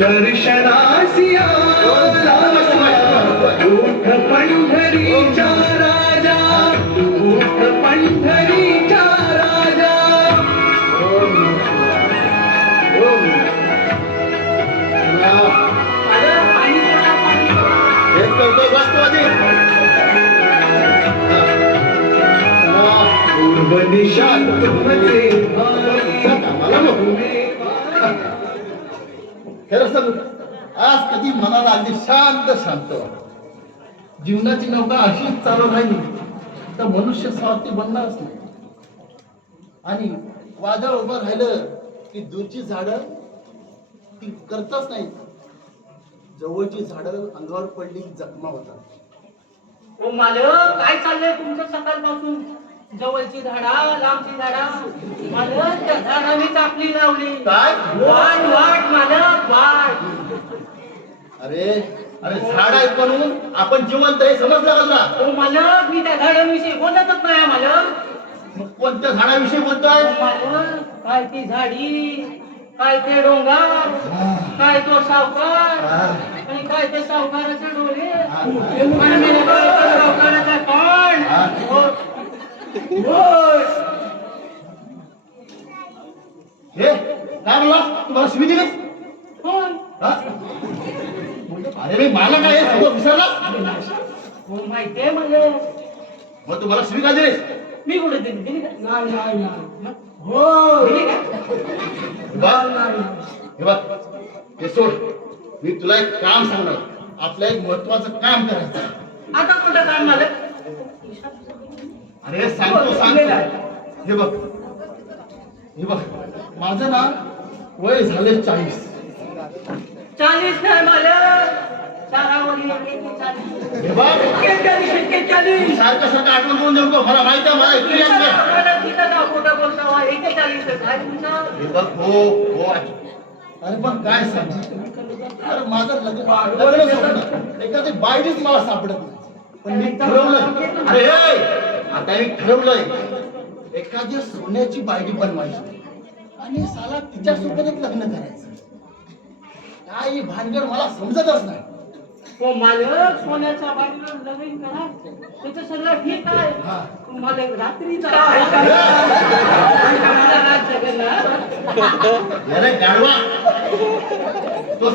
दर्शनासिया उठ पंढरीचा राजा उठ पंढरीचा राजा हेच करतोय वास्तवादी पूर्व तुमचे मला खरंच आज कधी मनाला अगदी शांत शांत जीवनाची नौका अशीच चालू राहिली तर मनुष्य स्वार्थी बनणारच नाही. आणि वादळ उभं राहिलं की दूरची झाडं ती करतच नाही जवळची झाडं अंगावर पडली जखमा होतात. ओ मालक काय चाललंय तुमचं सकाळपासून? जवळची झाडा लांबची झाडा मालक त्या झाडानेच आपली लावली. काय? वाट वाट मालक वाट. अरे अरे झाड आहे म्हणून आपण जिवंत आहे समजलं का तुला? ओ मालक मी त्या झाडांविषयी बोलतच नाही मालक. मग कोणत्या झाडाविषयी बोलतोय? मालक काय ती झाडी? काय ते डोंगर? काय तो सावकार? आणि काय ते सावकाराचे डोळे? आणि सावकाराचा तोंड हो. हे काय म्हणला तुम्हाला शिवी दिलीस. हा? अरे मी मला काय हे सगळं विसरला? हो माहितीये मला? मग तुम्हाला शिवी का दिलीस मी कुठे दिली? दिली का? नाही नाही नाही. हो. दिली का? बघ, हे बघ हे सोड. मी तुला एक काम सांगणार आपलं एक महत्वाचं काम करायचं आता कुठं काम झालं? अरे सांगतो सांगतो हे बघ. हे बघ. माझं ना वय झाले चाळीस. चाळीस नाही मला हे बघ. एक्केचाळीस एक्केचाळीस सारखं सारखं आठवण करून देऊ नको. मला माहिती आहे मला एक्सपिरियन्स आहे मला तिथं का खोटं बोलतो हा, अरे पण काय सांग? अरे माझं लग्न एखादी बायडीच मला सापडत नाही. पण मी ठरवलं. अरे आता मी ठरवलंय एखादी सोन्याची बायडी बनवायची आणि साला तिच्या सोबतच लग्न करायचं. काय ही भानगड मला समजतच नाही. हो मालक सोन्याच्या बाजूला लग्न करा. त्याचं सगळं ठीक आहे. तुम्हाला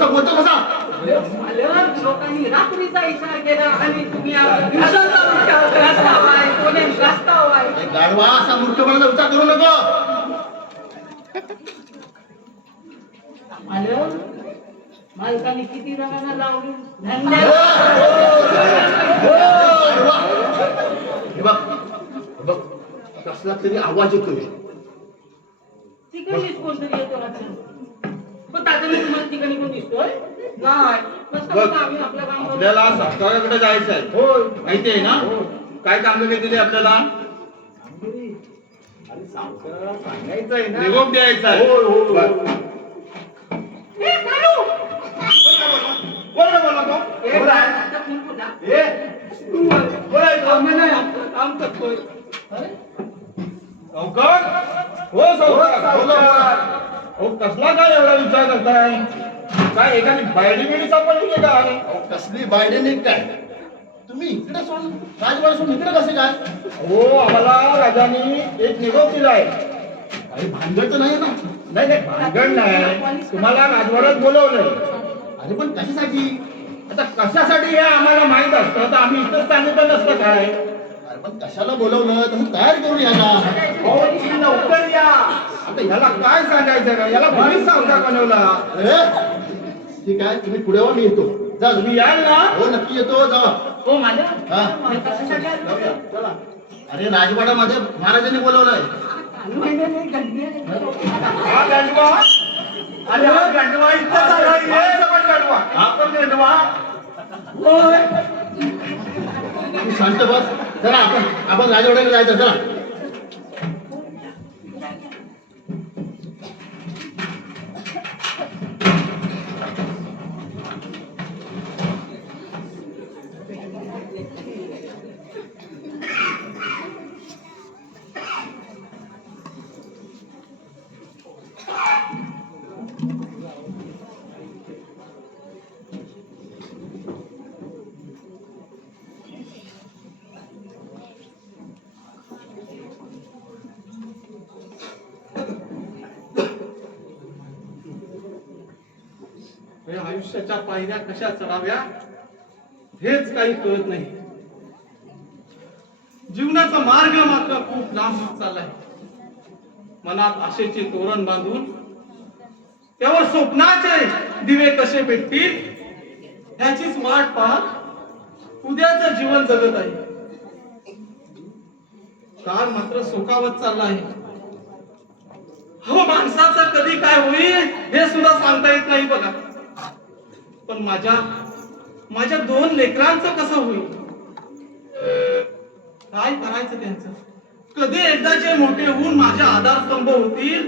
बोलतो कसा? मालक लोकांनी रात्रीचा विचार केला आणि तुम्ही गाढवा असा मूर्खपणाचा विचार करू नको. मालक मालकाने किती जणांना लावली? हो, धन्यवाद. हे बघ हे कसला तरी आवाज येतोय. तिकडे कोणतरी येतो पण तुम्हाला ठिकाणी कोण दिसतोय? बघ, आपल्याला सावकाराकडे जायचं आहे. होय माहिती आहे ना? काय काम घेतलेली आपल्याला? सांगायचं आहे. निरोप द्यायचा आहे हो. हो कसला काय एवढा विचार करताय? काय एखादी बायडी बिडी सापडली की अहो, कसली बायडेनिक काय? तुम्ही इकडे सोडून राजवाडा सोडून इकडे कसे काय? हो आम्हाला राजानी एक निरोप दिलाय काही भानगड तर नाही ना? नाही नाही भानगड नाही. तुम्हाला राजवाड्यात बोलवलंय. अरे पण कशासाठी? आता कशासाठी हे आम्हाला माहीत असतं? तर आम्ही इथंच सांगितलं नसतं काय? अरे पण कशाला बोलवलं? तसं तयार करून याला हो तुम्ही लवकर या. आता ह्याला काय सांगायचं का याला भरीच सावकार बनवला. अरे ठीक आहे? तुम्ही पुढे वा मी येतो. जा. तुम्ही याल ना हो नक्की येतो. जा. हो माझ्या हा. कशासाठी आलं? चला अरे राजवाड्यामध्ये महाराजांनी बोलवलंय. हा? गांडवा. आणि हा गांडवा इथं चालला हे पण गांडवा. हा? पण गांडवा. होय. तू शांत बस. चला आपण आपण राजवाड्याला जायचं चला म्हणजे आयुष्याच्या पायऱ्या कशा चढाव्या हेच काही कळत नाही. जीवनाचा मार्ग मात्र खूप लांब होत चाललाय. मनात आशेचे तोरण बांधून त्यावर स्वप्नाचे दिवे कसे भेटतील ह्याचीच वाट पाहत उद्याचं जीवन जगत आहे. काळ मात्र सुखावत चालला आहे. हो माणसाचं कधी काय होईल हे सुद्धा सांगता येत नाही बघा. पण माझ्या माझ्या दोन लेकरांचं कसं होईल? काय करायचं त्यांचं? कधी एकदा जे मोठे होऊन माझ्या आधारस्तंभ होतील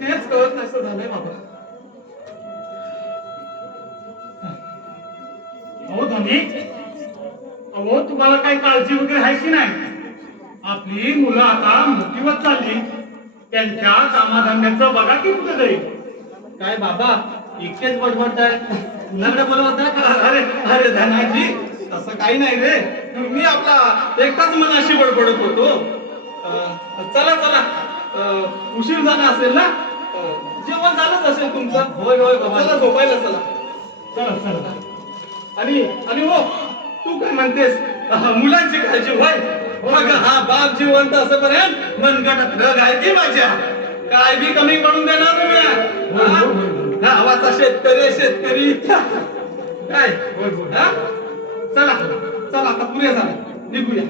तेच कळत नसं झालंय बाबा. अहो धनी अहो तुम्हाला काही काळजी वगैरे आहे की नाही? आपली मुलं आता मोठी होत चालली. त्यांच्या कामाधंद्याचं बघा की कुठे जाईल. काय बाबा इतकेच बडबडताय? तुझ्याकडे बोलवत का? अरे अरे धनाजी तसं काही नाही रे. मी आपला एकटाच मनाशी बडबडत होतो. चला चला. उशीर झाला असेल ना? जेवण झालंच असेल तुमचं? होय होय चला झोपायला चला. चला चला. आणि आणि हो तू काय म्हणतेस? मुलांची काळजी होय? बघ हा बाप जिवंत असेपर्यंत मनगटात रग आहे की माझ्या? काय बी कमी पडून देणार नाही? गावाचा शेतकरी शेतकरी. काय? हा? चला चला आता पुरे झालं निघूया.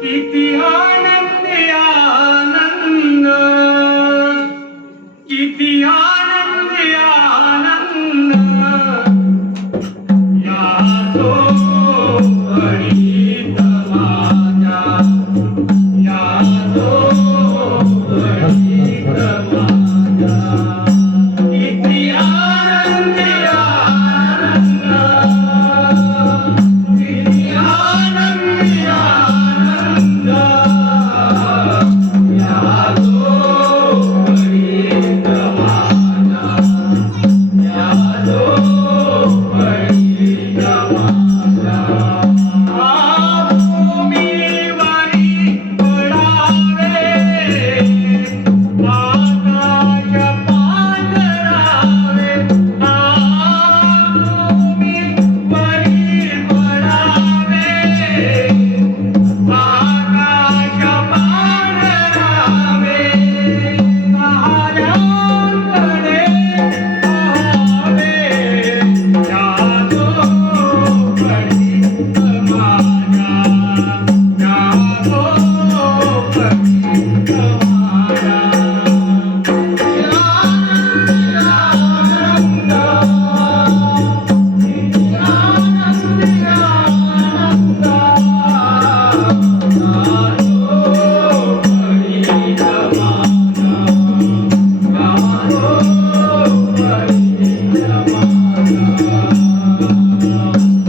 किती आनंद आनंद